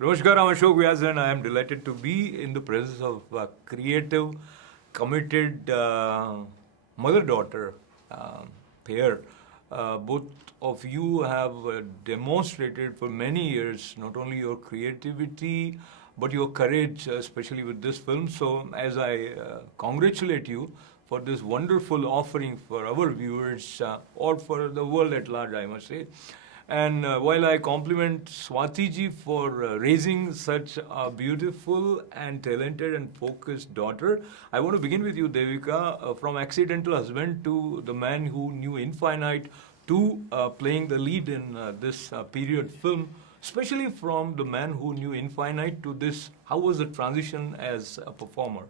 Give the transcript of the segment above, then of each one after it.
Namaskar, I'm Ashok Vyas and I am delighted to be in the presence of a creative, committed mother-daughter pair. Both of you have demonstrated for many years not only your creativity but your courage, especially with this film. So, as I congratulate you for this wonderful offering for our viewers or for the world at large, I must say. And while I compliment Swati ji for raising such a beautiful and talented and focused daughter, I want to begin with you, Devika, from accidental husband to the man who knew infinite to playing the lead in this period film, especially from the man who knew infinite to this. How was the transition as a performer?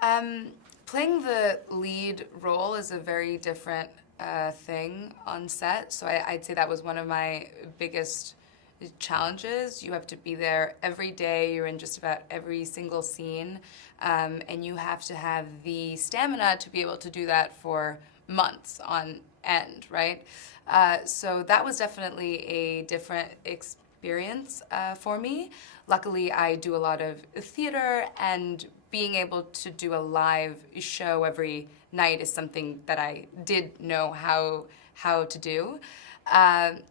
Playing the lead role is a very different thing on set. So I'd say that was one of my biggest challenges. You have to be there every day. You're in just about every single scene. And you have to have the stamina to be able to do that for months on end, right? So that was definitely a different experience for me. Luckily, I do a lot of theater, and being able to do a live show every night is something that I did know how to do.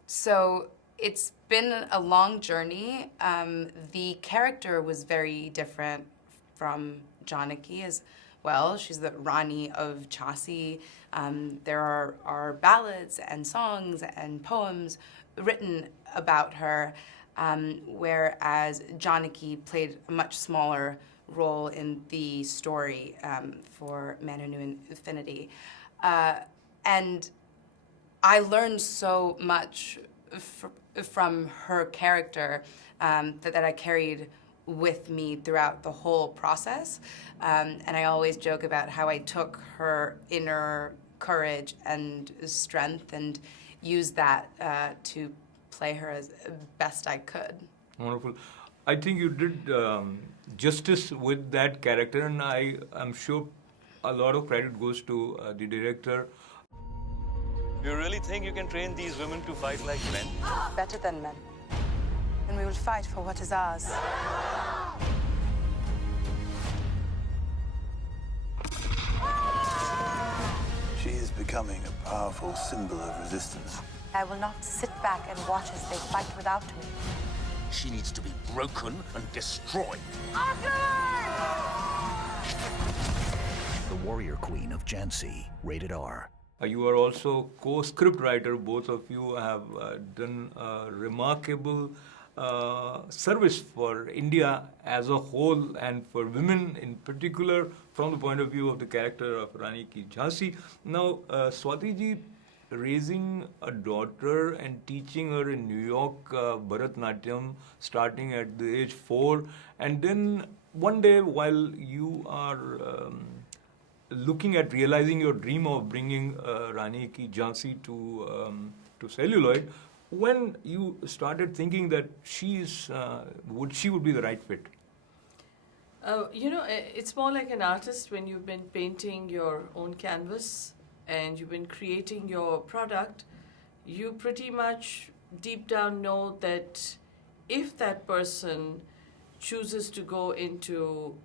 So it's been a long journey. The character was very different from Janaki as well. She's the Rani of Jhansi. There are ballads and songs and poems written about her, whereas Janaki played a much smaller role in the story for Man Who Knew Infinity. And I learned so much from her character that I carried with me throughout the whole process. And I always joke about how I took her inner courage and strength and used that to play her as best I could. Wonderful. I think you did justice with that character, and I am sure a lot of credit goes to the director. You really think you can train these women to fight like men? Better than men. And we will fight for what is ours. She is becoming a powerful symbol of resistance. I will not sit back and watch as they fight without me. She needs to be broken and destroyed. The Warrior Queen of Jhansi, rated R. You are also co-script writer. Both of you have done a remarkable service for India as a whole and for women in particular from the point of view of the character of Rani Ki Jhansi. Now, Swati ji, raising a daughter and teaching her in New York Bharatnatyam starting at the age 4, and then one day while you are looking at realizing your dream of bringing Rani Ki Jhansi to celluloid, when you started thinking that she would be the right fit? It's more like an artist when you've been painting your own canvas and you've been creating your product. You pretty much deep down know that if that person chooses to go into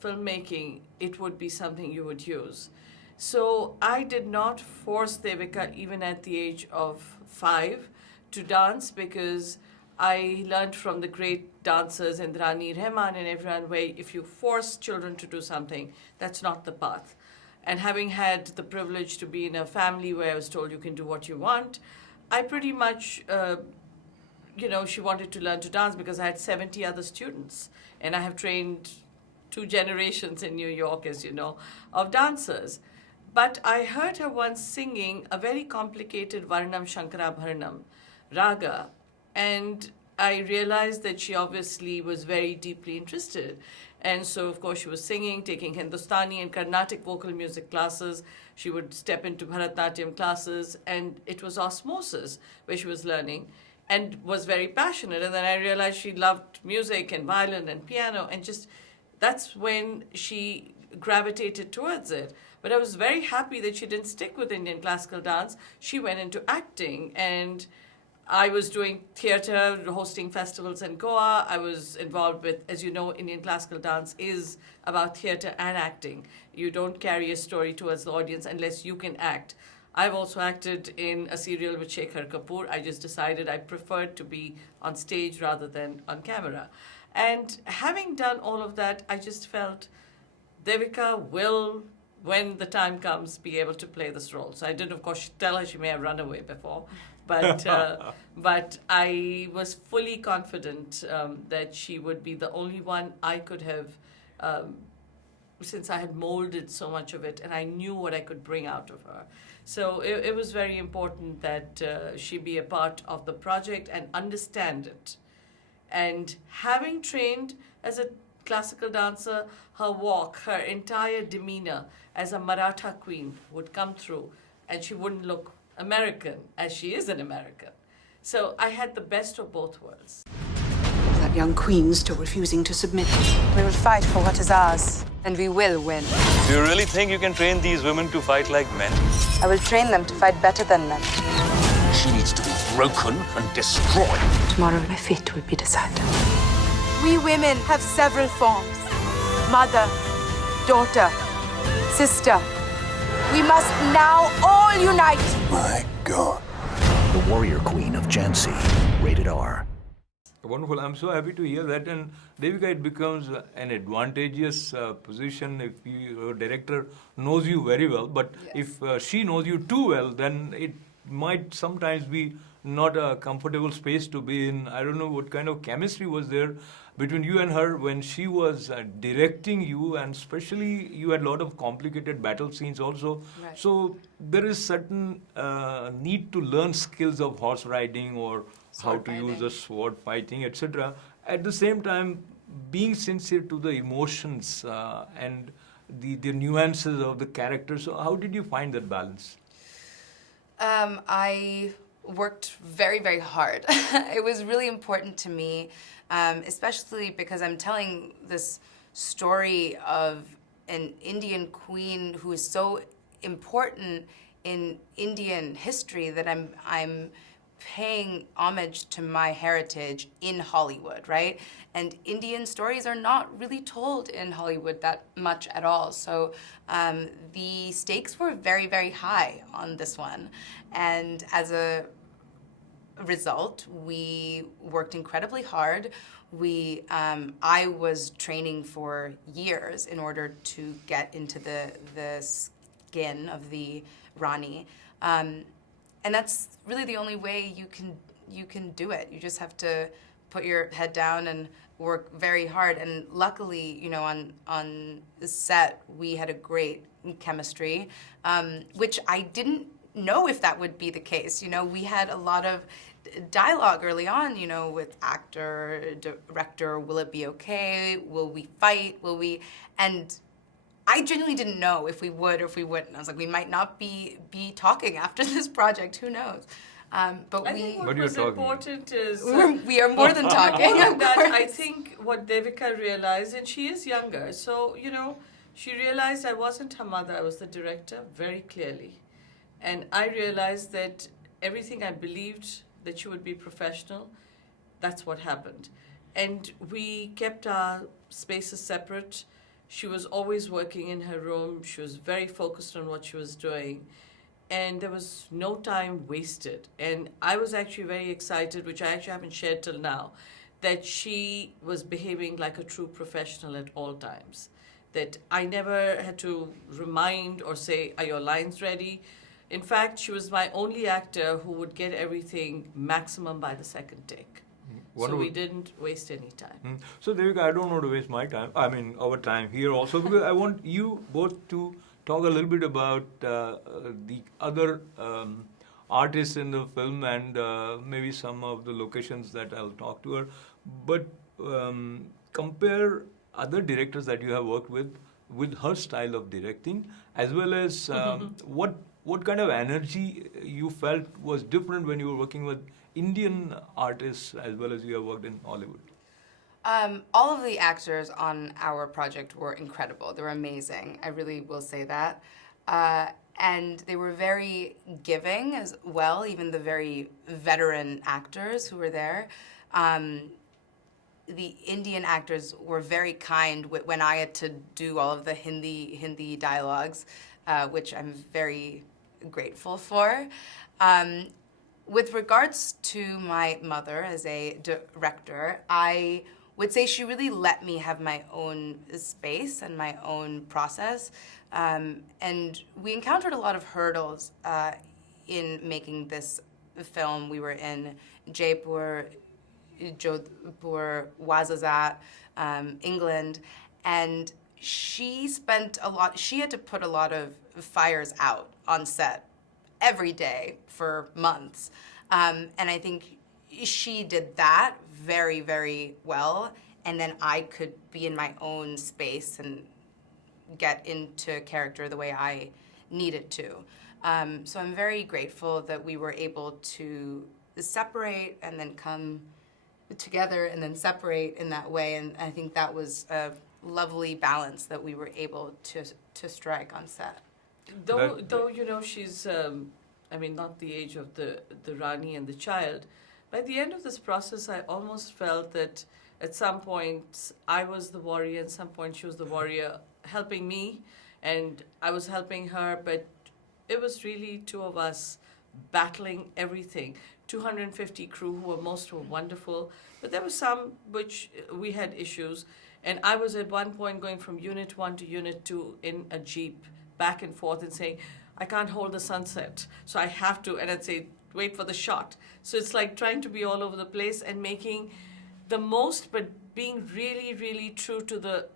filmmaking, it would be something you would use. So I did not force Devika, even at the age of 5, to dance, because I learned from the great dancers, Indrani, Rahman and everyone, where if you force children to do something, that's not the path. And having had the privilege to be in a family where I was told you can do what you want, I pretty much, she wanted to learn to dance because I had 70 other students. And I have trained 2 generations in New York, as you know, of dancers. But I heard her once singing a very complicated Varnam Shankarabharanam raga. And I realized that she obviously was very deeply interested. And so, of course, she was singing, taking Hindustani and Carnatic vocal music classes. She would step into Bharatnatyam classes, and it was osmosis where she was learning and was very passionate. And then I realized she loved music and violin and piano, and just that's when she gravitated towards it. But I was very happy that she didn't stick with Indian classical dance. She went into acting, and I was doing theatre, hosting festivals in Goa. I was involved with, as you know, Indian classical dance is about theatre and acting. You don't carry a story towards the audience unless you can act. I've also acted in a serial with Shekhar Kapoor. I just decided I preferred to be on stage rather than on camera. And having done all of that, I just felt Devika will, when the time comes, be able to play this role. So I did, of course, tell her she may have run away before. But I was fully confident that she would be the only one I could have, since I had molded so much of it and I knew what I could bring out of her. So it was very important that she be a part of the project and understand it. And having trained as a classical dancer, her walk, her entire demeanor as a Maratha queen would come through, and she wouldn't look American as she is an American. So I had the best of both worlds. That young queen still refusing to submit. We will fight for what is ours, and we will win. Do you really think you can train these women to fight like men? I will train them to fight better than men. She needs to be broken and destroyed. Tomorrow my fate will be decided. We women have several forms. Mother, daughter, sister. We must now all unite. My God. The Warrior Queen of Jhansi, rated R. Wonderful. I'm so happy to hear that. And Devika, it becomes an advantageous position if your director knows you very well. But if she knows you too well, then it might sometimes be not a comfortable space to be in. I don't know what kind of chemistry was there between you and her when she was directing you, and especially you had a lot of complicated battle scenes also. Right. So there is certain need to learn skills of horse riding or how to use a sword fighting, etc. At the same time, being sincere to the emotions and the nuances of the characters. So how did you find that balance? I worked very, very hard. It was really important to me, especially because I'm telling this story of an Indian queen who is so important in Indian history that I'm paying homage to my heritage in Hollywood, right? And Indian stories are not really told in Hollywood that much at all. So the stakes were very, very high on this one. And as a result, we worked incredibly hard. I was training for years in order to get into the skin of the Rani. And that's really the only way you can do it. You just have to put your head down and work very hard. And luckily, you know, on the set, we had a great chemistry, which I didn't know if that would be the case. You know, we had a lot of dialogue early on, you know, with actor, director, will it be okay? Will we fight? And I genuinely didn't know if we would or if we wouldn't. I was like, we might not be talking after this project. Who knows? But I we. think But what you're was talking. important is We are more than talking. Of that course. I think what Devika realized, and she is younger, so you know, she realized I wasn't her mother. I was the director very clearly, and I realized that everything I believed that she would be professional, that's what happened, and we kept our spaces separate. She was always working in her room. She was very focused on what she was doing. And there was no time wasted. And I was actually very excited, which I actually haven't shared till now, that she was behaving like a true professional at all times. That I never had to remind or say, are your lines ready? In fact, she was my only actor who would get everything maximum by the second take. So Wonderful. we didn't waste any time. So Devika, I don't want to waste my time. I mean, our time here also, because I want you both to talk a little bit about the other artists in the film and maybe some of the locations that I'll talk to her. But compare other directors that you have worked with her style of directing, as well as what kind of energy you felt was different when you were working with Indian artists as well as you have worked in Hollywood. All of the actors on our project were incredible. They were amazing. I really will say that. and they were very giving as well, even the very veteran actors who were there. The Indian actors were very kind when I had to do all of the Hindi dialogues, which I'm very grateful for. With regards to my mother as a director, I would say she really let me have my own space and my own process. And we encountered a lot of hurdles in making this film. We were in Jaipur, Jodhpur, Wazazat, England, and she had to put a lot of fires out on set every day for months. And I think she did that very, very well. And then I could be in my own space and get into character the way I needed to. So I'm very grateful that we were able to separate and then come together and then separate in that way. And I think that was a lovely balance that we were able to strike on set. Though you know, she's, not the age of the Rani and the child. By the end of this process, I almost felt that at some point I was the warrior, at some point she was the warrior helping me, and I was helping her, but it was really two of us battling everything. 250 crew most were wonderful, but there were some which we had issues, and I was at one point going from Unit 1 to Unit 2 in a Jeep, back and forth, and saying, I can't hold the sunset, so I have to, and I'd say, wait for the shot. So it's like trying to be all over the place and making the most, but being really, really true to the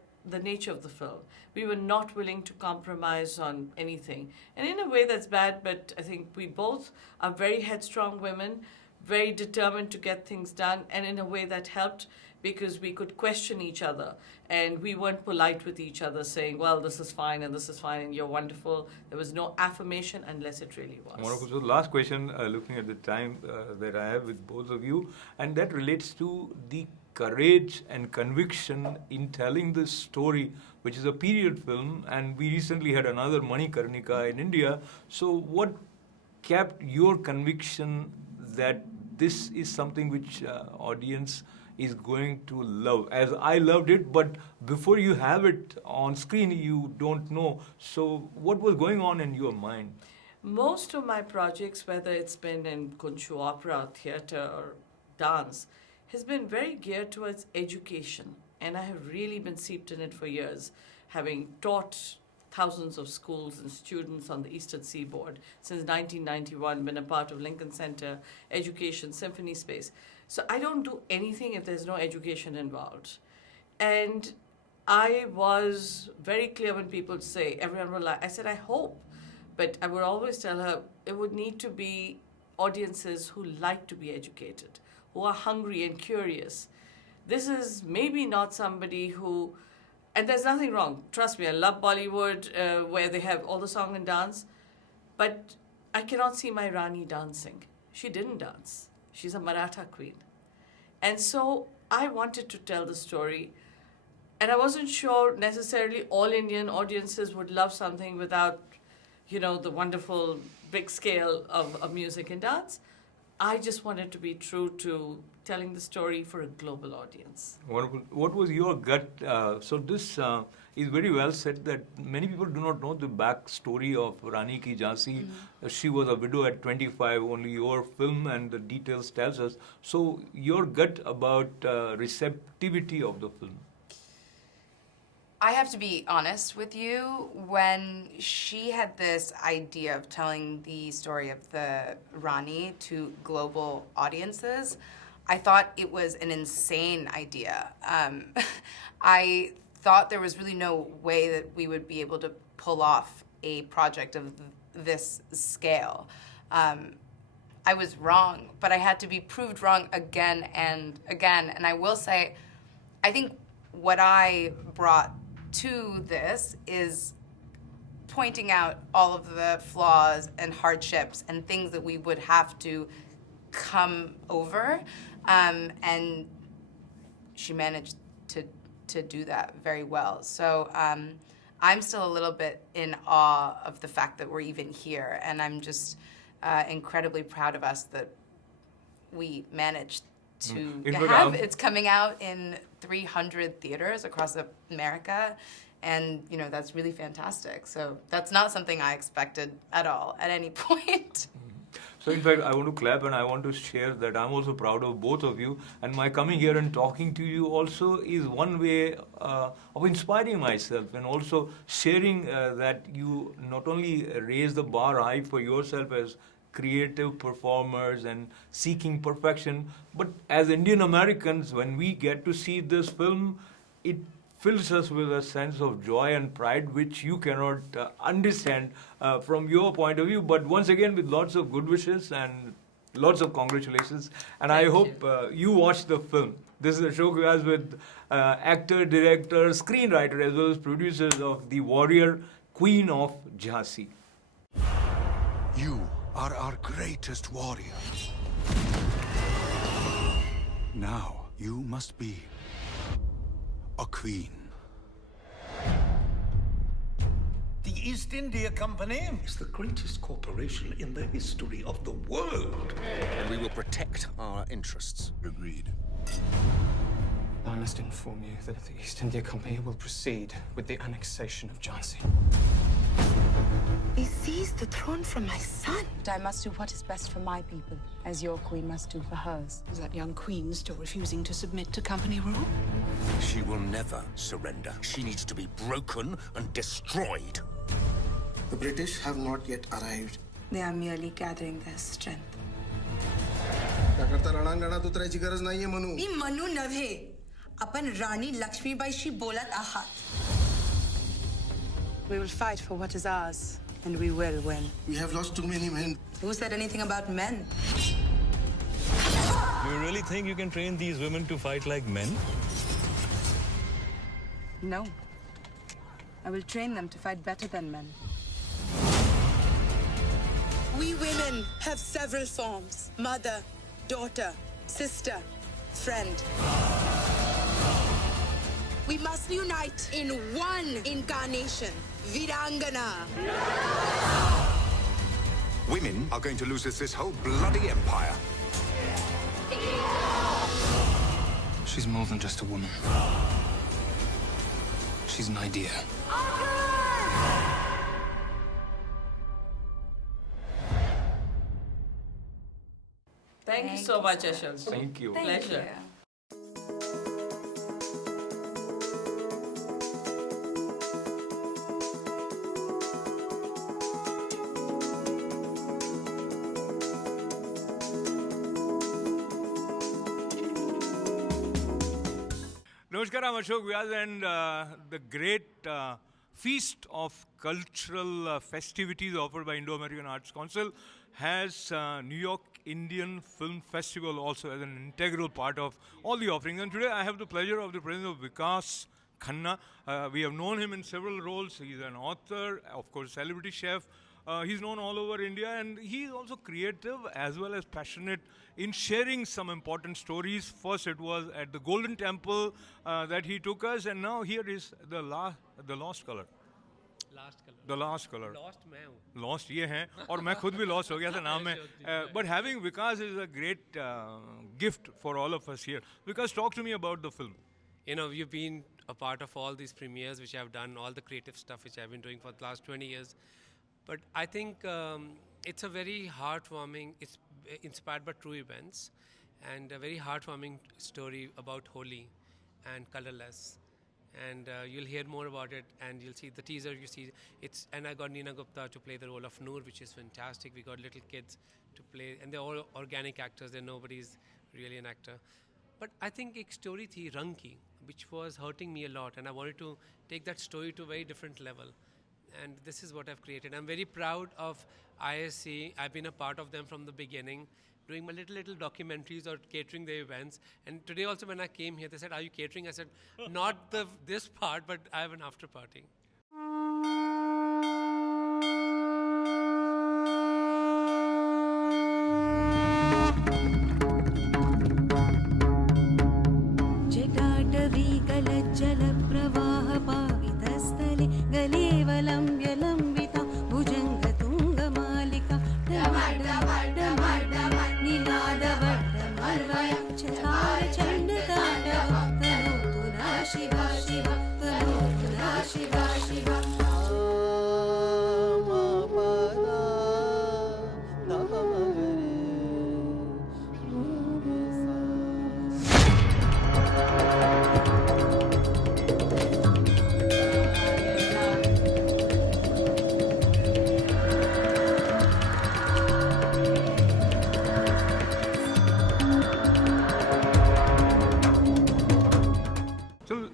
nature of the film. We were not willing to compromise on anything. And in a way that's bad, but I think we both are very headstrong women, very determined to get things done, and in a way that helped because we could question each other and we weren't polite with each other saying, well, this is fine and you're wonderful. There was no affirmation unless it really was. Wonderful. So last question, looking at the time that I have with both of you, and that relates to the courage and conviction in telling this story, which is a period film, and we recently had another Manikarnika in India. So what kept your conviction that this is something which audience is going to love, as I loved it, but before you have it on screen, you don't know. So what was going on in your mind? Most of my projects, whether it's been in Kunchu opera, theatre, or dance, has been very geared towards education. And I have really been seeped in it for years, having taught thousands of schools and students on the Eastern Seaboard since 1991, been a part of Lincoln Center, Education, Symphony Space. So I don't do anything if there's no education involved. And I was very clear when people say, everyone will lie. I said, I hope. But I would always tell her, it would need to be audiences who like to be educated, who are hungry and curious. This is maybe not somebody who, and there's nothing wrong. Trust me, I love Bollywood, where they have all the song and dance. But I cannot see my Rani dancing. She didn't dance. She's a Maratha queen. And so I wanted to tell the story. And I wasn't sure necessarily all Indian audiences would love something without, the wonderful big scale of music and dance. I just wanted to be true to telling the story for a global audience. Wonderful. What was your gut? So this is very well said that many people do not know the backstory of Rani Ki Jhansi. She was a widow at 25. Only your film and the details tells us. So your gut about receptivity of the film. I have to be honest with you, when she had this idea of telling the story of the Rani to global audiences, I thought it was an insane idea. I thought there was really no way that we would be able to pull off a project of this scale. I was wrong, but I had to be proved wrong again and again. And I will say, I think what I brought to this is pointing out all of the flaws and hardships and things that we would have to come over, and she managed to do that very well. So I'm still a little bit in awe of the fact that we're even here, and I'm just incredibly proud of us that we managed to In fact, have I'm- it's coming out in 300 theaters across America, and you know that's really fantastic. So that's not something I expected at all at any point. So in fact, I want to clap and I want to share that I'm also proud of both of you. And my coming here and talking to you also is one way of inspiring myself and also sharing that you not only raise the bar high for yourself as creative performers and seeking perfection, but as Indian Americans, when we get to see this film, it fills us with a sense of joy and pride which you cannot understand from your point of view. But once again, with lots of good wishes and lots of congratulations. And I hope you watch the film. This is Ashok Vyas with actor, director, screenwriter as well as producers of The Warrior Queen of Jhansi. You are our greatest warrior. Now you must be a queen. The East India Company is the greatest corporation in the history of the world. And we will protect our interests. Agreed. I must inform you that the East India Company will proceed with the annexation of Jhansi. They seized the throne from my son. But I must do what is best for my people, as your queen must do for hers. Is that young queen still refusing to submit to company rule? She will never surrender. She needs to be broken and destroyed. The British have not yet arrived. They are merely gathering their strength. त्याकरता रणांगणात उतरायची गरज नाहीये मनू. मी मनू नव्हे. आपण राणी लक्ष्मीबाईशी बोलत आहात. We will fight for what is ours, and we will win. We have lost too many men. Who said anything about men? Do you really think you can train these women to fight like men? No. I will train them to fight better than men. We women have several forms. Mother, daughter, sister, friend. We must unite in one incarnation. Virangana. Women are going to lose us this whole bloody empire. She's more than just a woman. She's an idea. Thank you so much, Ashok. Thank you. Pleasure. Namaskar, I'm Ashok Vyas, and the great feast of cultural festivities offered by Indo-American Arts Council has New York Indian Film Festival also as an integral part of all the offerings. And today I have the pleasure of the presence of Vyas Khanna. We have known him in several roles. He's an author, of course, celebrity chef. He's known all over India, and he's also creative as well as passionate in sharing some important stories. First, it was at the Golden Temple that he took us, and now here is the Lost Color. The Last Color. Lost ये हैं और मैं खुद भी lost हो गया था नाम में. But having Vyas is a great gift for all of us here. Vyas, talk to me about the film. You know, you've been a part of all these premieres which I've done, all the creative stuff which I've been doing for the last 20 years. But I think it's a very heartwarming, it's inspired by true events, and a very heartwarming story about Holi and colorless. And you'll hear more about it, and you'll see the teaser. You see, and I got Neena Gupta to play the role of Noor, which is fantastic. We got little kids to play, and they're all organic actors. Nobody's really an actor. But I think एक story थी रंग की, which was hurting me a lot, and I wanted to take that story to a very different level. And this is what I've created. I'm very proud of ISC. I've been a part of them from the beginning, doing my little documentaries or catering the events. And today also when I came here, they said, are you catering? I said, not this part, but I have an after party. जटाटवी गलज्जल प्रवाह पावित वक्षस्थले गलेवलम्ब्यलम्बिता भुजङ्गतुङ्गमालिका निनादवड्डमर्वय चकारचण्डताण्डव तनोतु नः शिवा शिवा तनोतु नः Shiva Shiva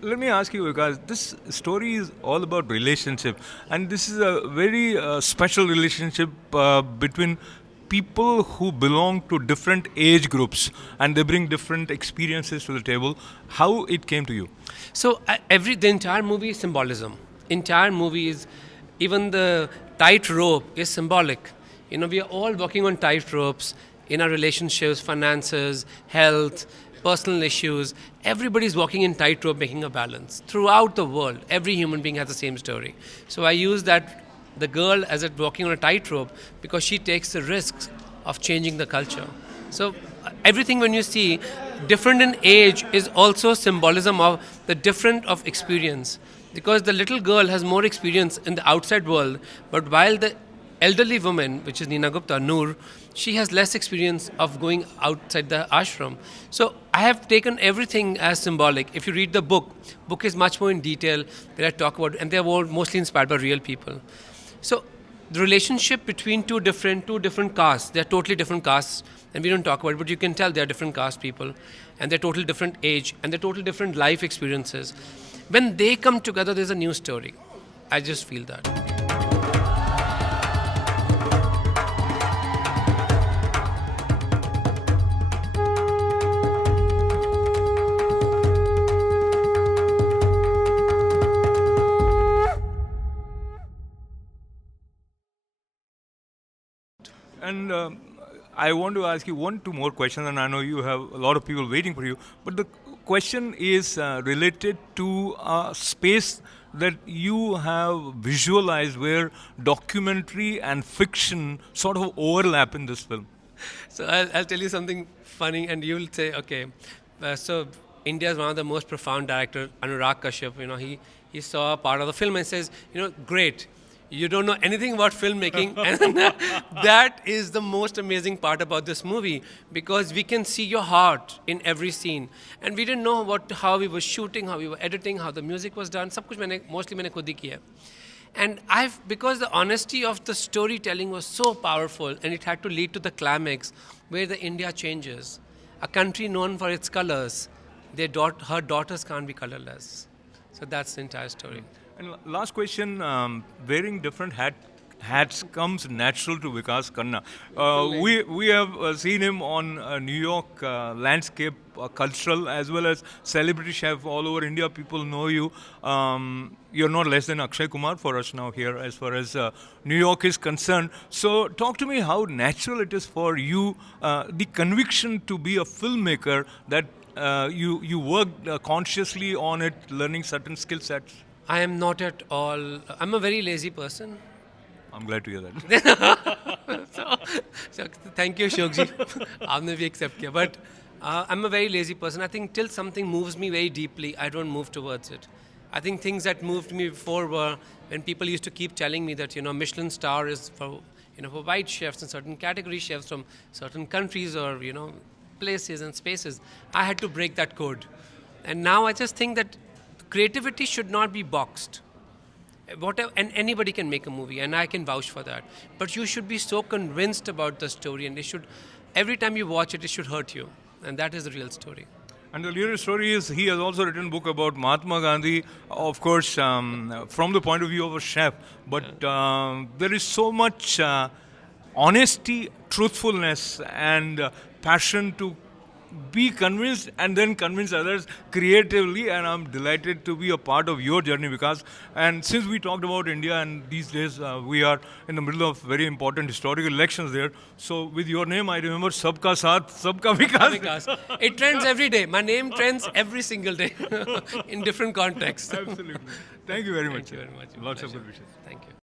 Let me ask you, because this story is all about relationship, and this is a very special relationship between people who belong to different age groups, and they bring different experiences to the table. How it came to you? So the entire movie is symbolism. Entire movie is, even the tight rope is symbolic. You know, we are all walking on tight ropes in our relationships, finances, health, personal issues. Everybody's walking in tightrope, making a balance. Throughout the world, every human being has the same story. So I use that, the girl as walking on a tightrope, because she takes the risks of changing the culture. So everything when you see different in age is also symbolism of the different of experience. Because the little girl has more experience in the outside world, but while the elderly woman, which is Neena Gupta, Noor, she has less experience of going outside the ashram. So I have taken everything as symbolic. If you read the book is much more in detail that I talk about, and they're all mostly inspired by real people. So the relationship between two different castes, they're totally different castes, and we don't talk about it, but you can tell they're different caste people, and they're totally different age, and they're totally different life experiences. When they come together, there's a new story. I just feel that. And I want to ask you two more questions, and I know you have a lot of people waiting for you. But the question is related to a space that you have visualized where documentary and fiction sort of overlap in this film. So I'll tell you something funny, and you'll say, okay. So India is one of the most profound directors, Anurag Kashyap. You know, he saw a part of the film and says, you know, great. You don't know anything about filmmaking, and that is the most amazing part about this movie, because we can see your heart in every scene. And we didn't know how we were shooting, how we were editing, how the music was done. सब कुछ mostly मैंने खुद ही किया. And because the honesty of the storytelling was so powerful, and it had to lead to the climax where the India changes. A country known for its colors, her daughters can't be colorless. So that's the entire story. And last question, wearing different hats comes natural to Vikas Khanna. We have seen him on New York landscape, cultural as well as celebrity chef all over India. People know you. You're not less than Akshay Kumar for us now here as far as New York is concerned. So talk to me how natural it is for you, the conviction to be a filmmaker, that you worked consciously on it, learning certain skill sets. I am not at all. I'm a very lazy person. I'm glad to hear that. so thank you, Ashok ji. Aapne bhi accept kiya. But I'm a very lazy person. I think till something moves me very deeply, I don't move towards it. I think things that moved me before were when people used to keep telling me that, you know, Michelin star is for, you know, for white chefs and certain category chefs from certain countries or, you know, places and spaces. I had to break that code. And now I just think that creativity should not be boxed. And anybody can make a movie, and I can vouch for that. But you should be so convinced about the story, and every time you watch it, it should hurt you. And that is the real story. And the real story is, he has also written a book about Mahatma Gandhi, of course, from the point of view of a chef. But there is so much honesty, truthfulness, and passion to be convinced and then convince others creatively, and I'm delighted to be a part of your journey, because and since we talked about India, and these days we are in the middle of very important historical elections there, so with your name I remember Sabka Saath, Sabka Vikas. Vikas. It trends every day. My name trends every single day in different contexts. Absolutely. Thank you very much. Thank you very much. Lots of Pleasure. good wishes. Thank you.